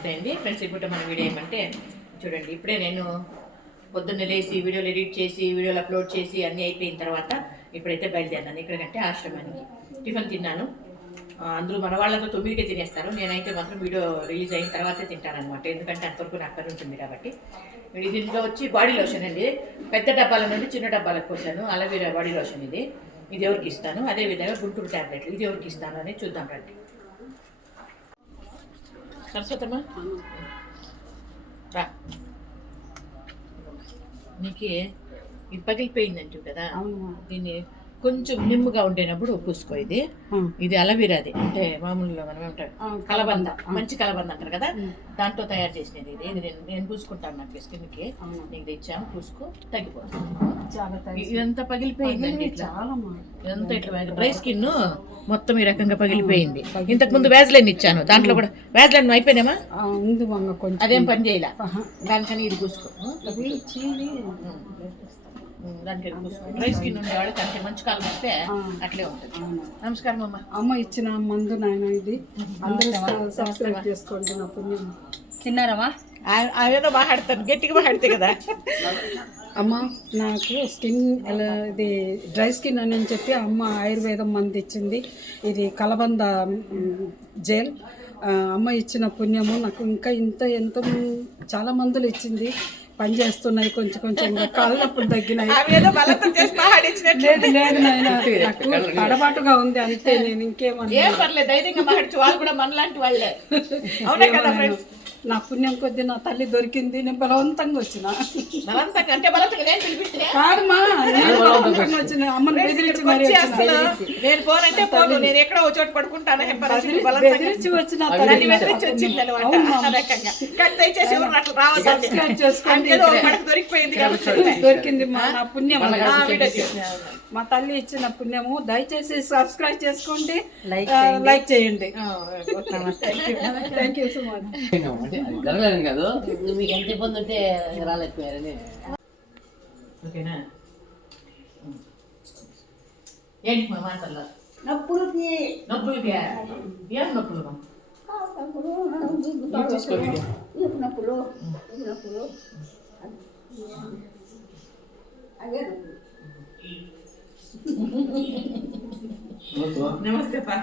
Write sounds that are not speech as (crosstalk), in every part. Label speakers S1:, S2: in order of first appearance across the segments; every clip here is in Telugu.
S1: నమస్తే అండి ఫ్రెండ్స్ ఇప్పుడు మన వీడియో ఏమంటే చూడండి ఇప్పుడే నేను పొద్దున్న లేచి వీడియోలు ఎడిట్ చేసి వీడియోలు అప్లోడ్ చేసి అన్నీ అయిపోయిన తర్వాత ఇప్పుడైతే బయలుదేరాను ఎక్కడికంటే ఆశ్రమానికి. టిఫిన్ తిన్నాను. అందరూ మన వాళ్ళతో తొమ్మిదికే తినేస్తారు. నేనైతే మాత్రం వీడియో రిలీజ్ అయిన తర్వాతే తింటానమాట ఎందుకంటే అంతవరకు నాకు పని ఉంటుంది కాబట్టి. దీంట్లో వచ్చి బాడీ లోషన్ అండి. పెద్ద డబ్బాల నుండి చిన్న డబ్బాలకు పోసాను. అలవీరా బాడీ లోషన్ ఇది. ఇది ఎవరికి ఇస్తాను? అదేవిధంగా గుంటూరు ట్యాబ్లెట్లు ఇది ఎవరికి ఇస్తాను అని చూద్దాం రండి. సరస్వతమ్మా రా నీకే ఇది పగిలిపోయిందంటు కదా
S2: అవును
S1: దీన్ని కొంచెం నిమ్ముగా ఉండేటప్పుడు పూసుకో ఇది. ఇది అలవీరాది. అంటే మామూలుగా మనం ఏమంటారు కలబంద. మంచి కలబంద అంటారు కదా? దాంట్లో తయారు చేసినది ఇది. ఇది నేను నేను పూసుకుంటాను నాకు స్కిన్కి. నీకు తెచ్చాను పూసుకో తగ్గిపోతుంది. ఇదంతా పగిలిపోయిందండి ఇదంతా ఇట్లా డ్రై స్కిన్ మొత్తం ఈ రకంగా పగిలిపోయింది. ఇంతకు ముందు వ్యాజ్లైన్ ఇచ్చాను. దాంట్లో కూడా వ్యాజ్లైన్ అయిపోయినామా అదేం పని చేయలే. దానికని ఇది పూసుకో. దానికి డ్రై స్కిన్ ఉండేవాళ్ళకి అంటే మంచి కాలం వస్తే. అట్లే ఉంటుంది. నమస్కారం అమ్మ.
S2: అమ్మ ఇచ్చిన మందు నాయన ఇది. అందరూ సబ్స్క్రైబ్ చేసుకోండి నా పుణ్యం.
S1: తిన్నారమ్మా అదేదో మాట్లాడతాను. గట్టిగా మాట్లాడితే కదా.
S2: అమ్మ నాకు స్కిన్ ఇది డ్రై స్కిన్ అని చెప్పి అమ్మ ఆయుర్వేదం మంది ఇచ్చింది. ఇది కలబంద జెల్. అమ్మ ఇచ్చిన పుణ్యము నాకు ఇంకా ఇంత ఎంత చాలా మందులు ఇచ్చింది. పని చేస్తున్నాయి కొంచెం కొంచెం ఇంకా కాళ్ళ నొప్పులు తగ్గినాయి లేదు లేదు నాయన నాకు తడబాటుగా ఉంది అంతే నేను ఇంకేమన్నా
S1: ఏం పర్లేదు ధైర్యంగా మాట్లాడచ్చు వాళ్ళు కూడా మనలాంటి వాళ్ళే. (laughs) అవునా కదా ఫ్రెండ్స్
S2: నా పుణ్యం కొద్ది నా తల్లి దొరికింది నేను బలవంతంగా వచ్చిన.
S1: బలవంతంగా అంటే బలవంతంగా నేను పిలిపిస్తే?
S2: కాదమ్మా నేను బలవంతంగా వచ్చిన. అమ్మని బెదిరించి మరి
S1: నేను పోనంటే పోను నేను ఎక్కడో ఒక చోట పడుకుంటాను హెబ్బరసి బలవంతంగా.
S2: బెదిరించి వచ్చిన
S1: నన్ను బెదిరించి వచ్చింది అనమాట ఆ రకంగా. కానీ దయచేసి ఎవరు అట్లా
S2: చేసుకోండి.
S1: దొరికిపోయింది కాబట్టి.
S2: దొరికింది మా నా పుణ్యం. మా తల్లి ఇచ్చిన పుణ్యము. దయచేసి సబ్స్క్రైబ్ చేసుకోండి. లైక్ చేయండి. థ్యాంక్ యూ సో మచ్
S3: జరగలేదు కాదు.
S4: మీకు ఎంత ఇబ్బంది ఉంటే రాలేకపోయారని
S1: ఓకేనా? ఏంటి మా మాటల్లో?
S4: నప్పుడుకి
S1: నొప్పులకి? ఏం
S4: నొప్పులు? నప్పులు. నప్పులు. అదే నొప్పులు.
S1: నమస్తే. పా.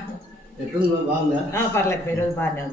S3: ఎట్లుందో? బాగుందా?
S1: పర్లేదు. ఈరోజు బాగానే ఉంది.